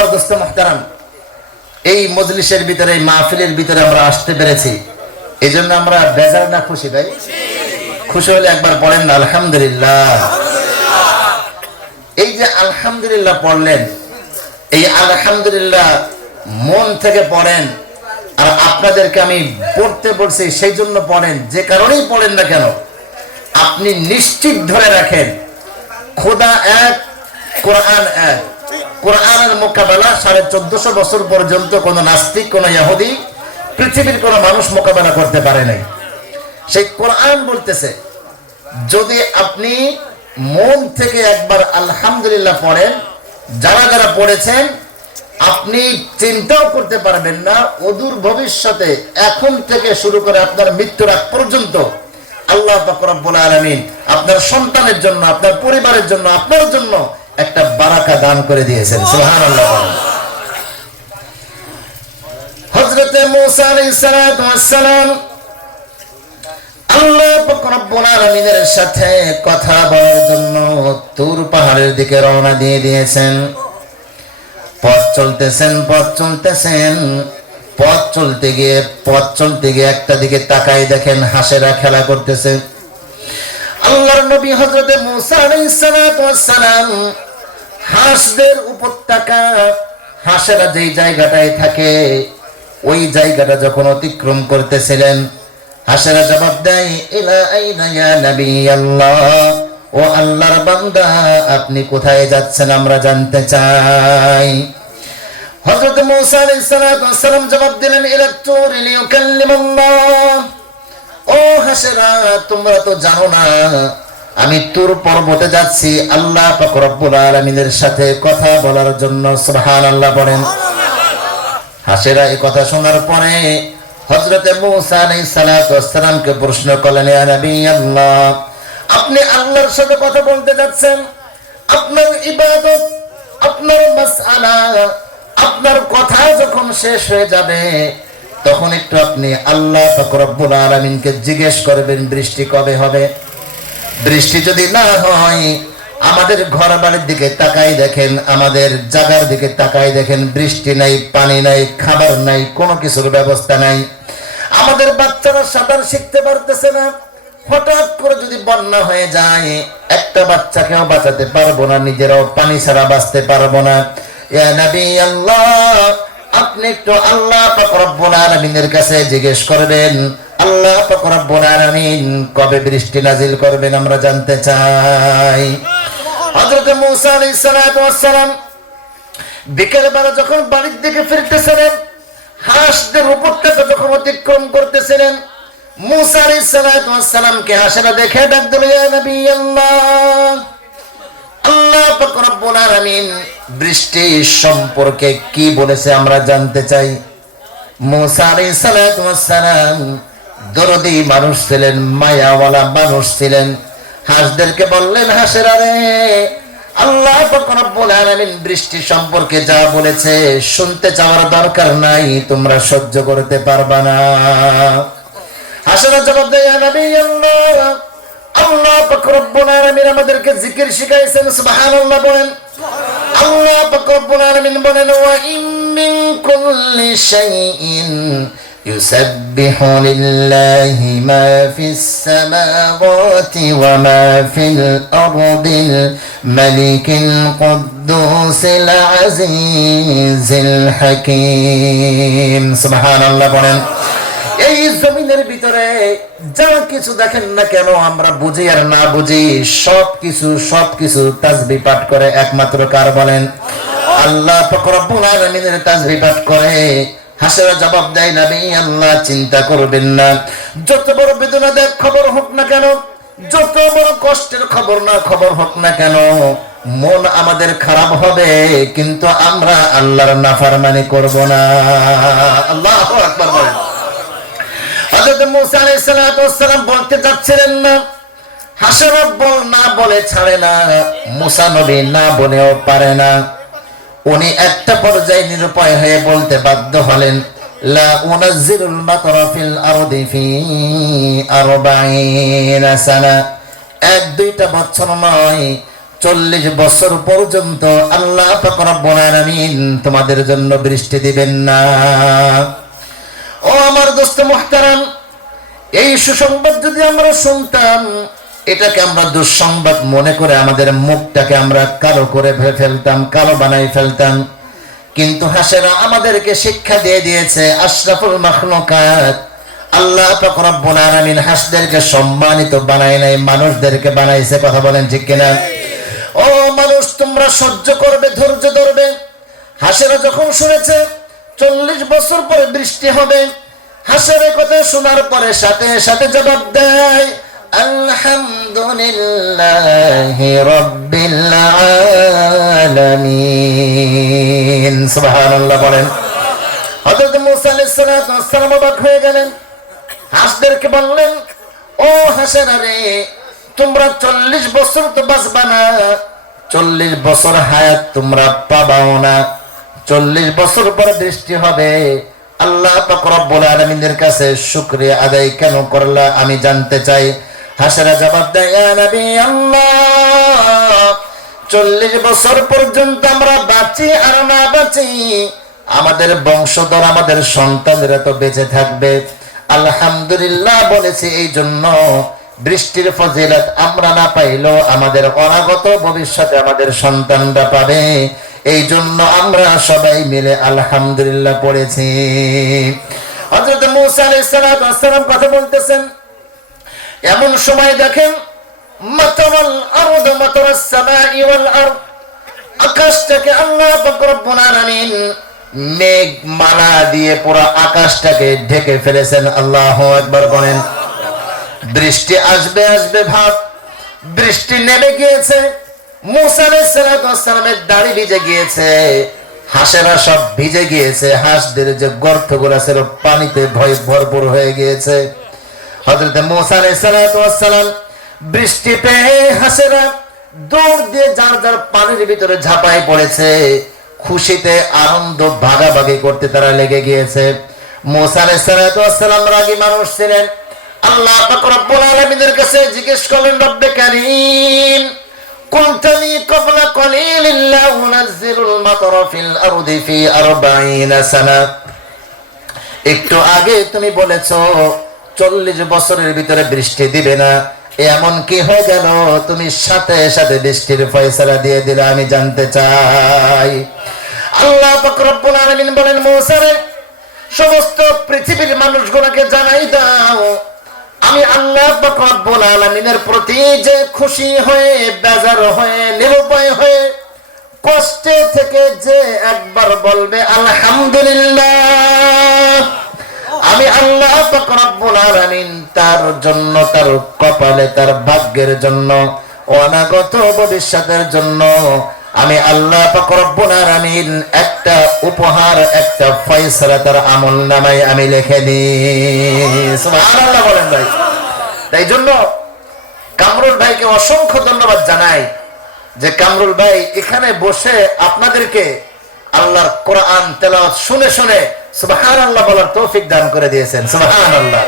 আমার দোস্ত মুহতারাম, এই মজলিসের ভিতরে, এই মাহফিলের ভিতরে আমরা আসতে পেরেছি, এই জন্য আমরা বেজার না খুশি? ভাই খুশি হলে একবার পড়েন না আলহামদুলিল্লাহ। এই যে আলহামদুলিল্লাহ পড়লেন, এই আলহামদুলিল্লাহ মন থেকে পড়েন। আর আপনাদেরকে আমি পড়তে বলছি সেই জন্য পড়েন, যে কারণেই পড়েন না কেন, আপনি নিশ্চিত ধরে রাখেন খোদা এক, কোরআন এক। কোরআনের মোকাবেলা 1450 বছর পর্যন্ত কোন নাস্তিক, কোন ইহুদি, পৃথিবীর কোন মানুষ মোকাবেলা করতে পারে নাই। সেই কোরআন বলতেছে, যদি আপনি মন থেকে একবার আলহামদুলিল্লাহ পড়েন, যারা যারা পড়েছেন আপনি চিন্তাও করতে পারবেন না অদূর ভবিষ্যতে, এখন থেকে শুরু করে আপনার মৃত্যুর আগ পর্যন্ত আল্লাহ পাক রব্বুল আলামিন আপনার সন্তানের জন্য, আপনার পরিবারের জন্য, আপনার জন্য একটা বারাকা দান করে দিয়েছেন। সুবহানাল্লাহ। হযরত মূসা আলাইহিস সালাতু ওয়াস সালাম আল্লাহ পাক রব্বুল আলামিনের সাথে কথা বলার জন্য তুর পাহাড়ের দিকে রওনা দিয়ে দিয়েছেন। পথ চলতেছেন, পথ চলতে গিয়ে একটা দিকে তাকাই দেখেন হাঁসেরা খেলা করতেছে। আল্লাহর নবী হযরত মূসা আলাইহিস সালাতু ওয়াস সালাম হাঁসদের উপত্যকা, হাঁসেরা যেই জায়গাটায় থাকে ওই জায়গাটা যখন অতিক্রম করতেছিলেন, হাঁসেরা জবাব দেয়, ইলা আইনা ইয়া নবী আল্লাহ, ও আল্লাহর বান্দা আপনি কোথায় যাচ্ছেন আমরা জানতে চাই। হযরত মূসা আলাইহিস সালাতু ওয়াস সালাম জবাব দিলেন, ইলা তুর লিইউকাল্লিমাল্লাহ, ও হাঁসেরা তোমরা তো জানো না আমি তুর পর্বতে যাচ্ছি আল্লাহ পাক রব্বুল আলামিনের সাথে কথা বলার জন্য। সুবহানাল্লাহ বলেন। হাঁসেরা এই কথা শোনার পরে হযরত মূসা আলাইহিস সালাতু ওয়াস সালামকে প্রশ্ন করলেন, ইয়া নবী আল্লাহ, আপনি আল্লাহর সাথে কথা বলতে যাচ্ছেন, আপনার ইবাদত, আপনার মাসআলা, আপনার কথা যখন শেষ হয়ে যাবে তখন একটু আপনি আল্লাহ পাক রব্বুল আলামিনকে জিজ্ঞেস করবেন বৃষ্টি কবে হবে। বৃষ্টি যদি না হয়, আমাদের ঘর বাড়ির দিকে তাকাই দেখেন, আমাদের জায়গার দিকে তাকাই দেখেন, বৃষ্টি নাই, পানি নাই, খাবার নাই, কোনো কিছুর ব্যবস্থা নাই। আমাদের বাচ্চারা সাঁতার শিখতে পারতেছে না। হঠাৎ করে যদি বন্যা হয়ে যায়, একটা বাচ্চাকেও বাঁচাতে পারবো না, নিজেরাও পানি ছাড়া বাঁচতে পারবো না। ইয়া নবী আল্লাহ, আপনি একটু আল্লাহ পাক রব্বুল আলামিনের কাছে জিজ্ঞেস করবেন, আল্লাহ পাক রব্বুল আলামিন কবে বৃষ্টি নাজিল করবেন আমরা জানতে চাই। হযরত মূসা আলাইহিস সালাতু ওয়াস সালাম বিকেল বেলা যখন বাড়ির দিকে ফিরতেছিলেন, হাঁসদের উপত্যকা যখন অতিক্রম করতেছিলেন, মূসা আলাইহিস সালাতু ওয়াস সালামকে হাঁসেরা দেখে ডাক দিল, ইয়া নবী আল্লাহ, আল্লাহ পাক রব্বুল আলামিন বৃষ্টি সম্পর্কে কি বলেছে আমরা জানতে চাই। মূসা আলাইহিস সালাতু ওয়াস সালাম দরদি মানুষ ছিলেন, মায়াওয়ালা মানুষ ছিলেন। হাঁসদেরকে বললেন, হাঁসেরা রে, আল্লাহ পাক রব্বুল আলামিন বৃষ্টি সম্পর্কে যা বলেছে শুনতে চাওয়ার দরকার নাই, তোমরা সহ্য করতে পারবা না। হাঁসেরা জবাব দেয়, ইয়া নবী আল্লাহ, আল্লাহ পাক রব্বুল আলামিন আমাদেরকে জিকির শিখাইছেন। সুবহানাল্লাহ বলেন। আল্লাহ পাক রব্বুল আলামিন বলেন, ওয়া ইম মিন কুল্লি শাইইন ইউসাব্বিহু লিল্লাহি মা ফিস সামাওয়াতি ওয়া মা ফিল আরদিল মালিকিল কুদ্দুসিল আজিজিল হাকীম। সুবহানাল্লাহ বলেন। এই জমিনের ভিতরে যা কিছু দেখেন না কেন, আমরা বুঝি আর না বুঝি, সবকিছু তাসবিহ পাঠ করে একমাত্র কার বলেন? আল্লাহ পাক রব্বুল আলামিনের তাসবিহ পাঠ করে। হাঁসেরা জবাব দেয়, নবী আল্লাহ চিন্তা করবেন না, যত বড় বেদনাদায়ক খবর হোক না কেন, যত বড় কষ্টের খবর হোক না কেন, মন আমাদের খারাপ হবে কিন্তু আমরা আল্লাহর নাফরমানি করব না। আল্লাহু আকবার বলেন। হযরত মূসা আলাইহিস সালাতু ওয়াস সালাম বলতে যাচ্ছিলেন না, হাঁসেরা না বলে ছাড়ে না, মূসা নবী না বলেও পারে না। উনি একটা পর্যায়ে নিরুপায় হয়ে বলতে বাধ্য হলেন, লা উনাজ্জিলুল মাতারা ফিল আরদি ফি 40 সানা, 1-2টা বছর নয়, 40 বছর পর্যন্ত আল্লাহ পাক রব্বুল আলামিন তোমাদের জন্য বৃষ্টি দিবেন না। ও আমার দোস্ত মুহতারাম, এই সুসংবাদ যদি আমরা শুনতাম, এটাকে আমরা দুঃসংবাদ মনে করে আমাদের মুখটাকে আমরা কালো করে ফেলতাম, কালো বানাই ফেলতাম। কিন্তু হাসেরা আমাদেরকে শিক্ষা দিয়ে দিয়েছে, আশরাফুল মাখলুকাত আল্লাহ পাক রব্বুল আলামিন হাঁসদেরকে সম্মানিত বানায় নাই, মানুষদেরকে বানাইছে। কথা বলেন ঠিক কিনা? ও মানুষ, তোমরা সহ্য করবে, ধৈর্য ধরবে। হাসেরা যখন শুনেছে 40 বছর পরে বৃষ্টি হবে, হাসের কথা শোনার পরে সাথে সাথে জবাব দেয়, আলহামদুলিল্লাহি রাব্বিল আলামিন। সুবহানাল্লাহ বলেন। হযরত মুসা আলাইহিস সালাম অবাক হয়ে গেলেন, হাঁসদেরকে বললেন, ও হাঁসেরা রে, তোমরা 40 বছর তো বাঁচবা না, 40 বছর হায়াত তোমরা পাবাও না, 40 বছর পরে বৃষ্টি হবে। আল্লাহ পাক রব্বুল আলামিনের কাছে শুকরিয়া আদায় কেন করলা আমি জানতে চাই। হাসেরা জবাব দেয়, ইয়া নবী আল্লাহ, 40 বছর পর্যন্ত আমরা বাঁচি আর না বাঁচি, আমাদের বংশধর, আমাদের সন্তানেরা তো বেঁচে থাকবে। আলহামদুলিল্লাহ বলেছি, এই জন্য বৃষ্টির ফজিলত আমরা না পাইলেও আমাদের অনাগত ভবিষ্যতে আমাদের সন্তানরা পাবে। এই জন্য আমরা সবাই মিলে আলহামদুলিল্লাহ পড়েছি। হযরত মুসা আলাইহিস সালাম কথা বলতেছেন, এমন সময় দেখেন, মাতারাল আরদ মাতারাস সামাই ওয়াল আরদ, আকাশটাকে আল্লাহ পাক রব্বুল আলামিন মেঘ মালা দিয়ে পুরো আকাশটাকে ঢেকে ফেলেছেন। আল্লাহু আকবার বলেন। বৃষ্টি আসবে আসবে ভাব, বৃষ্টি নেমে গিয়েছে। মুসা আলাইহিস সালামের দাড়ি ভিজে গিয়েছে, হাঁসেরা সব ভিজে গিয়েছে, হাঁসদের যে গর্তগুলো ছিল পানিতে ভরপুর হয়ে গিয়েছে। হযরত মুসা আলাইহিস সালাম বৃষ্টি পেয়ে হাঁসেরা দৌড় দিয়ে যার যার পানির ভিতরে ঝাঁপায় পড়েছে, খুশিতে আনন্দ ভাগাভাগি করতে তারা লেগে গিয়েছে। মুসা আলাইহিস সালাম রাগী মানুষ ছিলেন। আল্লাহ পাক রব্বুল আলামিনের কাছে জিজ্ঞেস করলেন, রব্বে কারীম, কুনতানি ক্বাবলা কলিলিন লা উনাজ্জিলুল মাতারা ফিল আরদি ফি 40 সানা, একটু আগে তুমি বলেছো 40 বছরের ভিতরে বৃষ্টি দিবে না, এমন কি হয়ে গেল তুমি সাথে সাথে বৃষ্টির ফয়সালা দিয়ে দিলে? আমি জানতে চাই। আল্লাহ পাক রব্বুল আলামিন বলেন, মুসা রে, সমস্ত পৃথিবীর মানুষগুলোকে জানাই দাও, আমি আল্লাহ পাক রব্বুল আলামিনের প্রতি যে খুশি হয়ে, বেজার হয়ে, নিরুপায় হয়ে, কষ্টে থেকে যে একবার বলবে আলহামদুলিল্লাহ, আমি আল্লাহ পাক রব্বুল আলামিন তার জন্য, তার কপালে, তার ভাগ্যের জন্য, অনাগত ভবিষ্যতের জন্য আমি আল্লাহ পাক রব্বুল আলামিন একটা উপহার, একটা ফয়সালা তার আমলনামায় আমি লিখে দিই। সুবহানাল্লাহ বলেন ভাই। তাই জন্য কামরুল ভাইকে অসংখ্য ধন্যবাদ জানাই যে কামরুল ভাই এখানে বসে আপনাদেরকে আল্লাহর কোরআন তেলাওয়াত শুনে শুনে সুবহানাল্লাহ বলার তৌফিক দান করে দিয়েছেন। সুবহানাল্লাহ,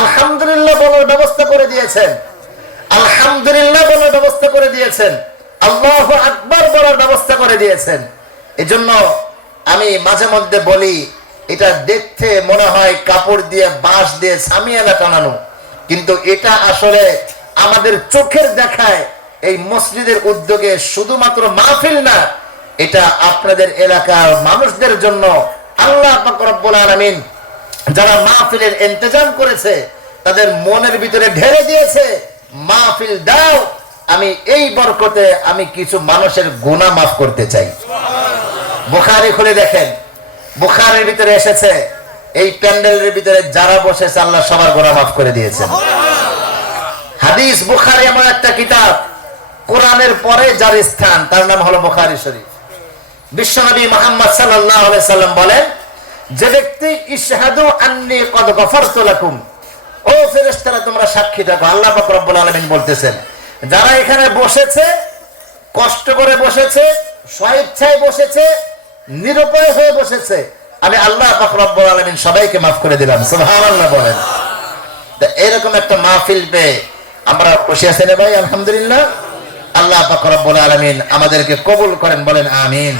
আলহামদুলিল্লাহ বলার ব্যবস্থা করে দিয়েছেন, আলহামদুলিল্লাহ বলার ব্যবস্থা করে দিয়েছেন, আল্লাহু আকবার বলার ব্যবস্থা করে দিয়েছেন। এজন্য আমি মাঝে মধ্যে বলি, এটা দেখতে মনে হয় কাপড় দিয়ে, বাঁশ দিয়ে সামিয়ানা টানানো, কিন্তু এটা আসলে আমাদের চোখের দেখায় এই মসজিদের উদ্যোগে শুধুমাত্র মাহফিল না, এটা আপনাদের এলাকার মানুষদের জন্য আল্লাহ পাক রব্বুল আলামিন যারা মাহফিলের ইন্তজাম করেছে তাদের মনের ভিতরে ঢেলে দিয়েছে, মাহফিল দাও, আমি এই বরকতে আমি কিছু মানুষের গুনাহ মাফ করতে চাই। বুখারী খুলে দেখেন, বুখারীর ভিতরে এসেছে, এই প্যান্ডেলের ভিতরে যারা বসেছে আল্লাহ সবার গুনাহ মাফ করে দিয়েছেন। হাদিস, বুখারী এমন একটা কিতাব, কোরআনের পরে যার স্থান তার নাম হলো বুখারী শরীফ। বিশ্বনবী মুহাম্মদ সাল্লাল্লাহু আলাইহি সাল্লাম বলেন, যে ব্যক্তি ইশহাদু আন্নী ক্বাদ গফারতু লাকুম, ও ফেরেশতারা তোমরা সাক্ষী থাকো, আল্লাহ পাক রব্বুল আলামিন বলতেছেন, যারা এখানে বসেছে, কষ্ট করে বসেছে, স্বেচ্ছায় বসেছে, নিরুপায় হয়ে বসেছে, আমি আল্লাহ পাক রব্বুল আলামিন সবাইকে মাফ করে দিলাম। সুবহানাল্লাহ বলেন। এরকম একটা মাহফিল পেয়ে আমরা খুশি আছি না ভাই? আলহামদুলিল্লাহ, আল্লাহ পাক রব্বুল আলামিন আমাদেরকে কবুল করেন, বলেন আমিন।